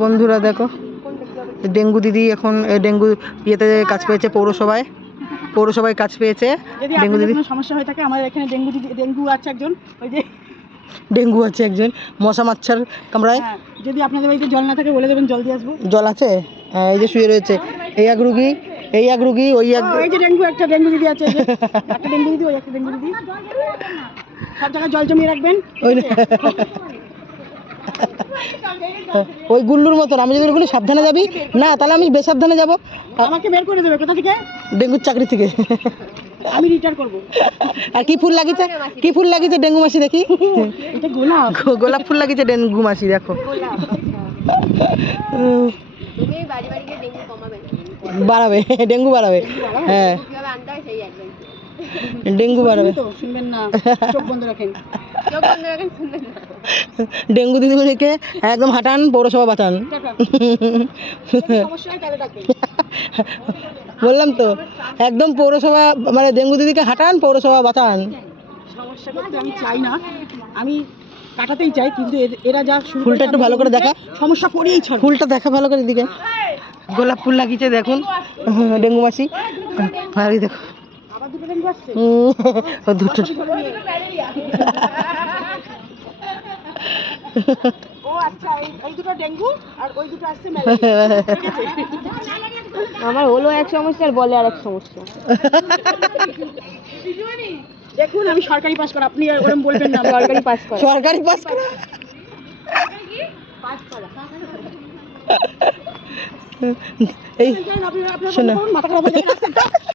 বন্ধুরা দেখো, ডেঙ্গু দিদি এখন ডেঙ্গু ইয়েতে কাজ পেয়েছে, পৌরসভায় কাজ পেয়েছে। ডেঙ্গু দিদি সমস্যা হয়ে থাকে, আমাদের এখানে ডেঙ্গু আছে একজন, ওই যে ডেঙ্গু আছে একজন, মশা মাচ্ছার কামড়ায়। যদি আপনাদের বাড়িতে জল না থাকে বলে দেবেন, জল দিয়ে আসবো। জল আছে, এই যে শুয়ে রয়েছে এই এক রুগী, ওই এক, এই যে একটা ডেঙ্গু দিদি আছে, একটা ডেঙ্গু দিদি, ওই একটা ডেঙ্গু দিদি। সব জায়গায় জল জমিয়ে রাখবেন। ওই গুল্লুর মতন আমি যদি ওগুলো সাবধানে যাবি না, তাহলে আমি বেসাবধানে যাবো। আমাকে বের করে দেবে কোথা থেকে? ডেঙ্গুর চাকরি থেকে আমি রিটায়ার করবো। আর কি ফুল লাগিয়েছে ডেঙ্গু মাসি দেখি? এটা গোলাপ। গোলাপ ফুল লাগিয়েছে ডেঙ্গু মাসি, দেখো। বাড়াবে, ডেঙ্গু বাড়াবে। হ্যাঁ, ডেঙ্গু বাড়াবে। শুনবেন না, চোখ বন্ধ রাখেন। ডেঙ্গু দিদিমণিকে একদম হাঁটান, পৌরসভা বাঁচান। বললাম তো, একদম পৌরসভা মানে ডেঙ্গু দিদিকে হাঁটান, পৌরসভা বাঁচান। সমস্যা করতে আমি চাই না, আমি কাটাতেই চাই, কিন্তু এরা যা ফুলটা একটু ভালো করে দেখা, সমস্যা করেই ছাড়। ফুলটা দেখা ভালো করে দিকে। গোলাপ ফুল লাগিয়েছে দেখুন ডেঙ্গু মাসি। আর এই দেখো আবার দুটো ডেঙ্গু আসছে। দুটো। ও আচ্ছা, এই দুটো ডেঙ্গু আর ওই দুটো আসছে ম্যালেরিয়া। আমার হলো এক সমস্যা আর বলে আর এক সমস্যা। দেখুন, আমি সরকারি পাস করা, আপনি ওরকম বলবেন না। সরকারি পাস করা। এই শোনো, মাথা খারাপ হয়ে যাবে।